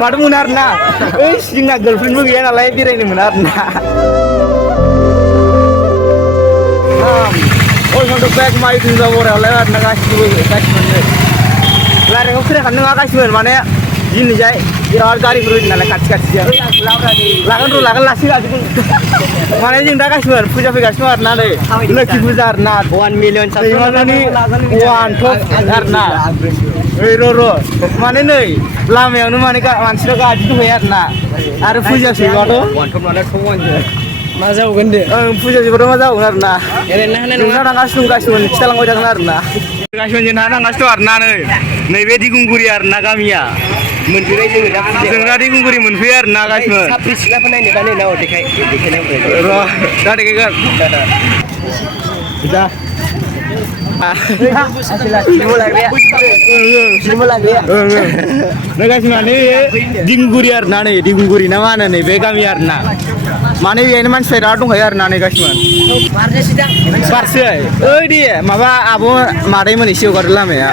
Malah munar na. Singa girlfriend mo gaya nalay biray ni munar na. Oh, untuk back mai tu dah boleh lewat nagas tu mana? Lari kau kira kan nagas mana ya? Ini jai, irawat gari berus nala kat dia. Lagan lasi lagi pun. Mana yang nagas mana? Puja puja na deh. Lagi puja na. 1 million subscriber. Mana ni? 1 top na. Ro. Mana ni? Lama yang mana ka? Manusia ka aji tu na. Ada puja sih kau. 1 top mana semua je. Masa ugande. Puja sih berapa masa na? Nuna nagas tu kita lang ojak na. Gasman je nana nagas tu na nih. Nebe digunguri na kami ya. Menjurai je dah. Jangan digunguri menfiar na gasman. Sapri sila pun ni kan ni nak dekai ni. Ro, dah dekai kan? Dah. Digunguri na nih, digunguri na mana nih? Begami na. Mana ini man saya ratung hayar na nih gasman. Parse. Oh dia, maba abu madai manusia korla ya.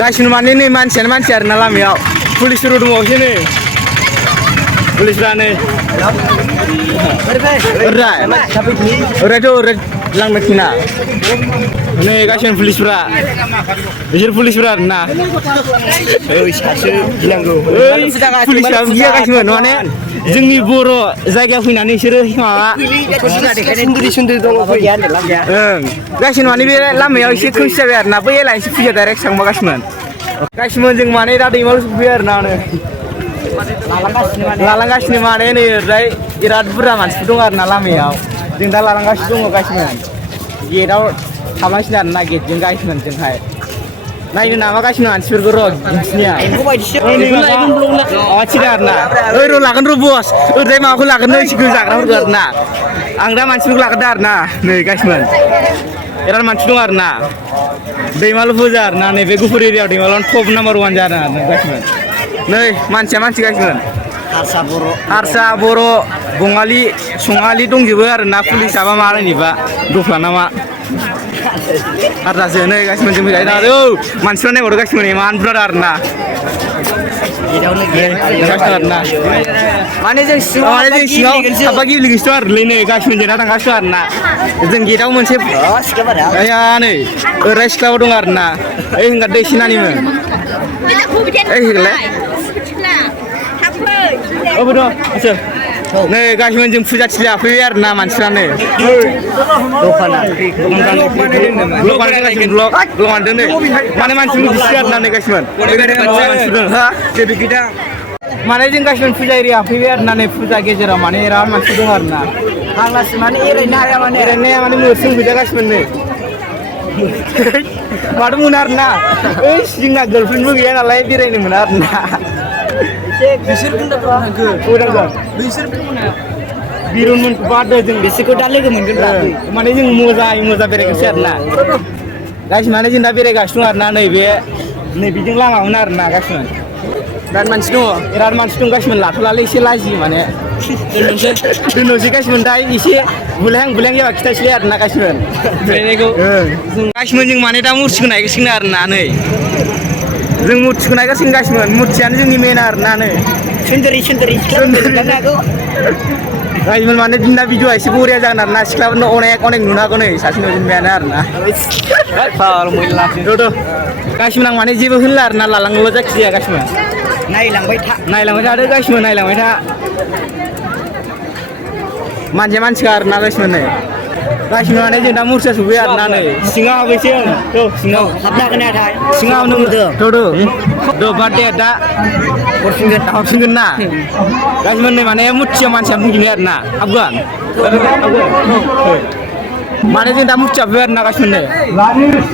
Gasman mana nih man saya nalam ya. Polis suruh mau sini. Polis rane. Udah tu lang nakina. Nih gasman polis pura. Bijir polis pura na. Polis dia gasman mana? Jengni boro zaga fina ni sire ma Sundur dong ko yan dalam ya. Gasman mana be lam ya isi kunci biar na be lain si puja direct sang gasman. Gasman jeng mana dah di malu biar na ne. Lalang gasman mana ni rai irat pura man sedungar na lam ya. Jeng dah lalang gasman. Ye dah kamas na git jeng gasman jeng hai. Nah ini nama gasman surga rog nya. Oh tidak na. Ro lagan ro bos. Udah mau aku lagan nih sih zakar na. Angda mansur lagan na. Nih gasman. Iran mansur na. Dei malu pujar na nih begu puri dia. Dei malon top nomor 1 jana gasman. Nih manci gasman. Harsa boro bungali sungali dong juga na pulis apa marah nih pak. Dua nama. Harta sini gasman jemput aja. Aduh mansurnya baru gasman nih man brother na. Mana jeng singaw apa gini lagi store lini gasman jadi datang gasman na. Jeng kita mau sih. Ya nih rice cloud dengar na. Enggak ada sini nih men. Gila. Oh betul. Asal. Nih gasman jeng puja cilia biar na mansuran nih. Lokan nih. Mana mansuran disiar na nih gasman. Jadi kita. Mana jeng gasman puja iri biar na nih puja gejer mana ira mansuran na. Halas mana ira mana musuh puja gasman nih. Madu munar na. Singa girlfriend mo gaya nalay biray ni munar na. Bisir pun dah pernah ke? Udah gak? Bisir pun mana? Birun mun pada jeng Bisir ko dale ke mungkin rapi. Mana jeng moza bere keser na. Guys mana jeng dah bere gas tungar na nih bijeng lang unar na gas man. Dan mansno. Iran manstung gas man lah. Lalu isi lagi mana? Dulu sih gas man dah isi bulang ya kita lihat na gas man. Gas man jeng mana dah mursi naik sinar na nih. Jeng mursi naik sing gas man. Mursian jeng imenar na nih. Sundari. Karena aku. Guys mana dinda video isi puri aja na sekolah no onek nuna ko nih. Sasin ojin menar na. Kalau mau langsung. Dodo. Guys menang mana jibu hilar na lalang lojak dia guys man. Nailang baita ada guys man nailang baita. Manjaman sekar na guys man nih. Guys mana jeng dah mursa subiar na nih. Singa apa sih? Tuh singa. Sabda kena ada. Singa unu dodo. Do birthday ada. Orsingan na. Guys mana mana mutsia mansia mungkin ya na. Afgan. Mana jeng dah mutsia biar na guys mana.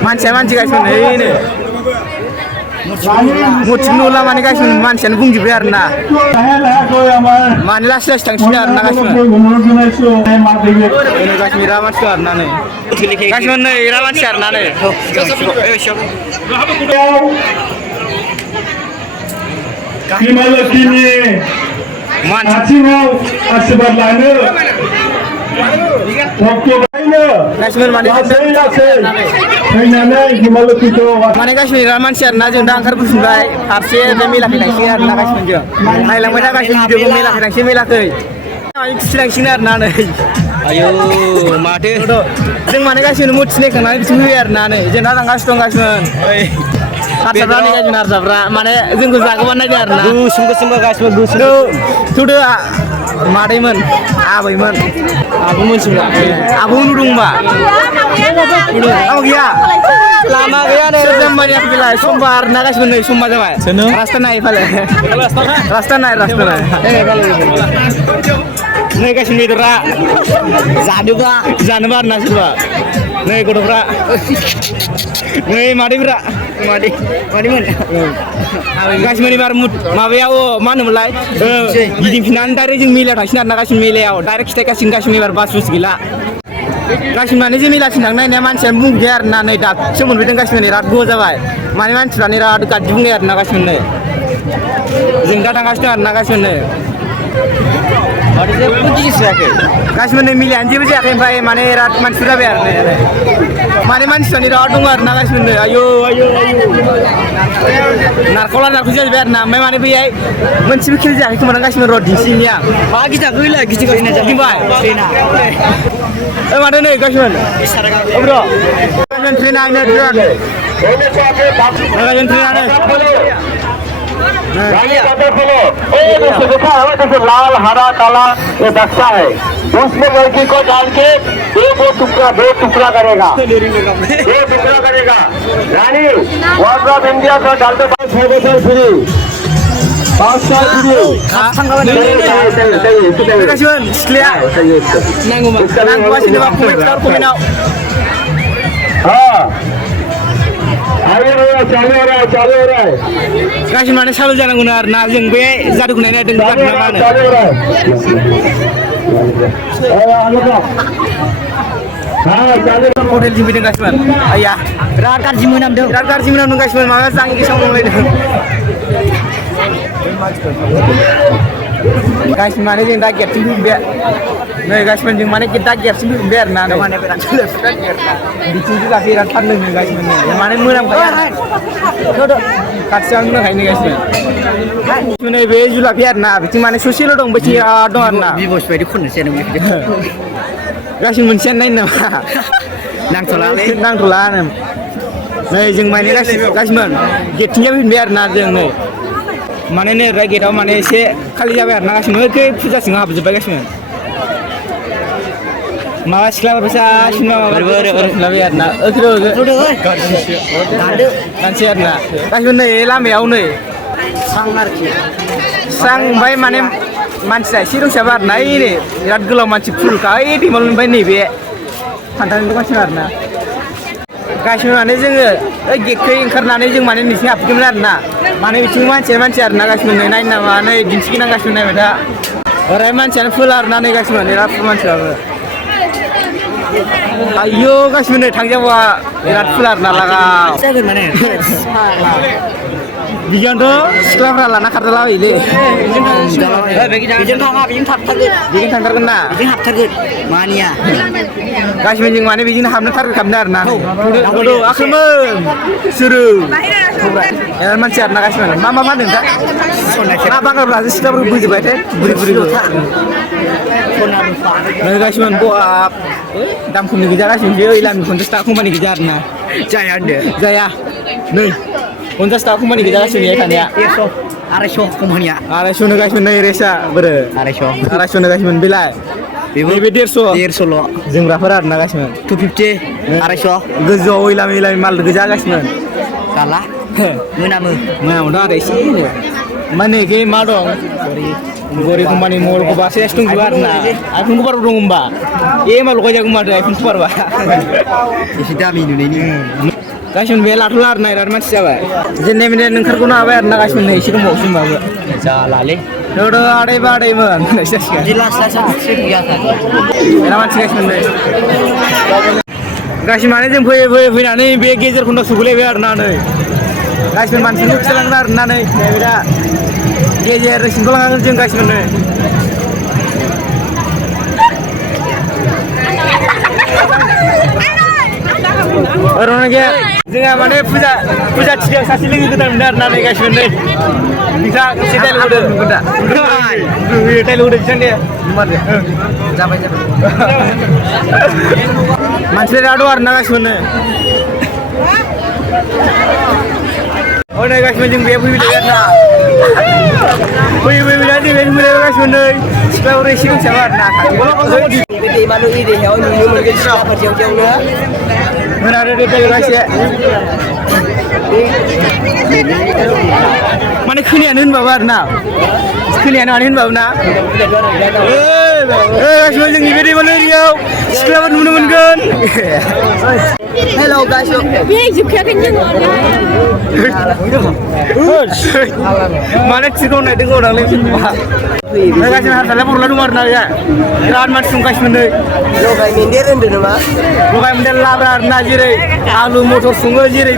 Mansia guys mana ini. Mutsinula mana guys mansia mungkin biar na. Mana las tangsinya na guys mana. Ini guys miraman sekar na nih. Guys mana miraman sekar na nih. Gimana kini? Acing mau akibat lainnya. Waktu lainnya गासिबो माने लासै लासै फैनानै बिमालखिखौ माने गासिबो मानसि आरोना जों दा ओंखारबोफिनबाय फारसे बे मेलाखै थांसिगोन आरोना गासिबो जों नायलांबाय था गासिबो भिडिअखौ मेलाखै थांसै मेलाखै खुसिलांसिगोन आरोना नै आयौ माथो जों माने गासिबो मुथिनाय खांनानै बिथिं फैबाय आरोना नै जों दा थांगासिनो दं गासिबो हारसाफ्रा नै गासिबो हारसाफ्रा माने जोंखौ जागोबानो नायदों आरोना गुसुं गुसुंबा गासिबो गुसुं थुदो मादैमोन आबैमोन आब'मोनसिमला आब' नुदोंबा आब' गैया लामा गैया नै सोरजों मानिया फैलाय समबार ना गासिबो नै समबार जाबाय रास्ता नाय फाले रास्ता नाय नै गासिबो बेदरा जानोबा आरोना सोरबा नै गथ'फ्रा नै मादैफ्रा मादैमोन गासिबो एबार माबायाव मा होनोमोनलाय गिदिंफिननानै डाइरेक्ट जों मेलायाव थांसिन आरोना गासिबो मेलायाव डाइरेक्ट खिथायगासिनो गासिबो एबार बास बुस गैला गासिबो माने जों मेलासिम थांनो नायनाया मानसियानो बुंजाया आरोना नै दासो मोनफैदों गासिबो नै रात गोबाव जाबाय माने मानसिफ्रा नै रात गाज्रि बुंनाय आरोना गासिबो नै जों दा थांगासिनो आरोना गासिबो नै गासिबो नै मिलायानो जेबो जायाखै ओमफ्राय माने रात मानसिफोर जाबाय आरो माने मानसिफ्रानो रात दङ आरोना गासिबो नै आयौ नारखला नारखल जाजोब्बाय आरोना ओमफ्राय माने बैहाय मोनसेबो खेल जायाखै खोमा गासिबो र' दिन्थिनिया मा गिदिंबाय गिदिंबाय माथो नै गासिबो गासिबो ट्रेनानो देखा है जैसे लाल हरा काला ये दस्ता है उसमें लड़की को डाल के दो टुकड़ा करेगा रानी वॉर्ड ऑफ इंडिया को डालते 6 बছর फ्री 5 साल फ्री गासिबो सिख्लाया नांगौबा कमेन्टआव हाँ चालू हो रहा है गासिबो माने सालु जानांगौनो आरोना जों बे जादुखौ नायदों चालू हो रहा है हटेलसिम फैदों गासिबो आइया बिराद गाज्रि मोनामदों गासिबो माबा जांगि सावलायदों गासिबो माने जों दा गेटसिम फैबाय नै गासिबो जों माने दा गेटसिम फैबाय आरोना माने बिथिंसो जाखै बिराद थार लोङो गासिबो माने मोनामखायो खाथियावनो लोंखायो गासिबो नै बे जुलाफि आरोना बिथिं माने ससेल' दं बैथिं बिराद दं आरोना बिबस बायदि खननोसै नों गासिबो मोनसेयानो नायनो नामा नांथ'ला नै जों माने गासिबो गेटथिंजाय फैफिनबाय आरोना जों नै माने नै गेटआव माने एसे खालि जाबाय आरोना गासिबो फुजा सिङाव हाबजोब्बाय गासिबो माबा सिख्लाफोरसो सिनेमा लाबाय आरोना मानसि आरोना गासिबो नै लामायाव नै स्रां ओमफ्राय माने मानसिया एसे दंसाबो आरोना नै बिराद गोलाव मानसि फुलखा ओइ दैमालुनिफ्राय नैबे खान्थालनि दखानसिम आरोना गासिबो माने जोङो ओइ गेटखै ओंखारनानै जों माने नोंसिनि हाबफैदोंमोन आरोना माने बिथिं मानसि आरोना गासिबो नै नायनो नामा नै दिन्थिगिनांगासिनो नायबाय दा ओरै मानसियानो फुल आरोना नै गासिबो बिराद फुल मानसियाबो आयौ गासिबो नै थांजाबा बिराद फुल आरोना लागाव बिजोंथ' सिख्लाफ्रा लाना खारजालाबायोलै बेजों थांथारगोन ना बेजों हाबथारगोन मानिया गासिबो जों माने बेजोंनो हाबनो टारगेट खालामदों आरोना आखोमोन सोरो मानसि आरोना गासिबो मा होनदों दा ना बांगालफ्रासो सिख्लाफोरखौ बोजोबबायथाय बुरि गासिबो बाब दाम खमनि गोजा गासिबो ओइलामि 50 थाखा कम्पानि गोजा आरोना जाया नै 50 थाखा कम्पानि गोजा गासिबो बेहाय थानाया 250 कम्पानिया 250 नो गासिबो नै रेसा बोरो 250 नो गासिबो बेलाय बेबो 150 ल' जोमग्राफोर आरोना गासिबो 250 250 गोजौआव ओइलामि माल गोजा गासिबो गाला मोनामोथ' आरो एसे माने गे मा दं गरि कम्पानि मल को बासे दंजोबो आरोना आइफन कभारबो दं होमबा मा लगायजागौ माथो आइफन कभारबा एसे दामि नुनायनि गासिबो बे लाथ'ला आरोना बिराद मानसि जाबाय जेने मेने ओंखारगौनो हाबाय आरोना गासिबो नै एसे दंबावोसो होमबाबो जालालै आदै बादैमोन बिराद मानसि गासिबो माने जों फैनानै बे गेजेर खन्दाव सौफैलायबाय आरोना नै गासिबो मानसिखौ खिथालांदों आरोना नै दा गेजेर सिंखौलांनांगोन जों गासिबो नै Orang lagi. Jangan mana puja cilik saksi lagi kita benar nanti guys benar. Bisa setel udah benar. Setel udah jangan dia. Nomor dia. Capek. Masih ada warna guys benar. Oh nih guys macam biaya video kan. Video nanti video guys benar. Supaya resiko sama warna. Di mana ini dia? Oh ini mungkin siapa jauh-jauh lah. Benar ada detail guys ya. Mana kunianin bawa na? Kunian anin bawa na? Guys macam ni video mana dia? Sekarang mana kan? Hello guys. Mana cikgu nak dengar orang lain semua. Guys ni harus lapor lalu warna ya. Ran mat sungkai sendiri. Lo kayak mindir ende nama. Bukan model labrar na jire. Alu motor sungai jire.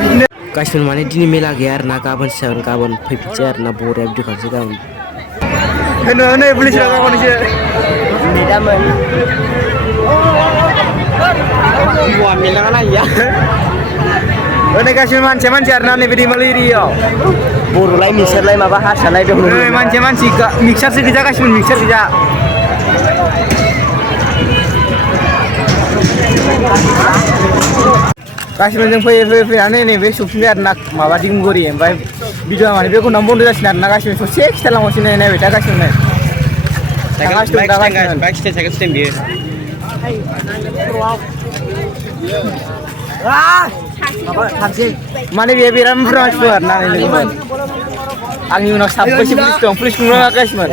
Guys mana dini mela gear na kaban seven kaban picture na bore abdi kan sekarang. Hene beli siapa kau ni je? Beda man. Wah mela kan ya. Hene guys man jarna ni video maliri yo. Buru lai mixer lai mabah harsa lai dong. Man sika mixer se kerja guys mixer kerja. Guys macam fai ane ni be supnya nak mawa ding gori empai video mana be ko nombor dia sinar nak guys so sek setelah macam ni beta guys ni. Backstage second stem dia. Mana dia biram branch buat na ni lagi. Angin nak sampai si police mula guys man.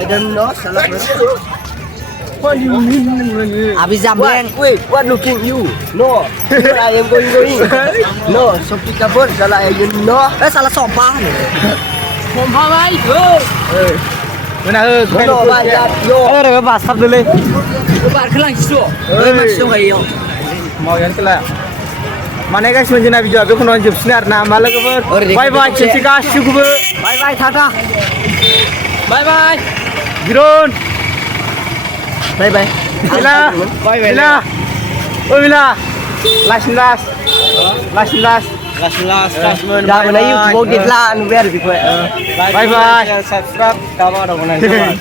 Abis zaman, wait, what looking you? No, I am going. No, so kita pun salah you no, salah sompah ni. Sompah baik, yo. Benar ke? No, baik, yo. Ada apa sab dulu? Kebar kelang situ. Masuk ayo. Mau yang kelah. Mana guys macam ni video, aku nak jumpa sinar na malah keber. Bye bye, cekak syukur. Bye bye, tata. Bye bye. Giron. Bye bye. Bila. Bila. Oh bila. Last. Dah mana you mau ditlan biar gitu. Bye bye. Subscribe, kawan orang lain.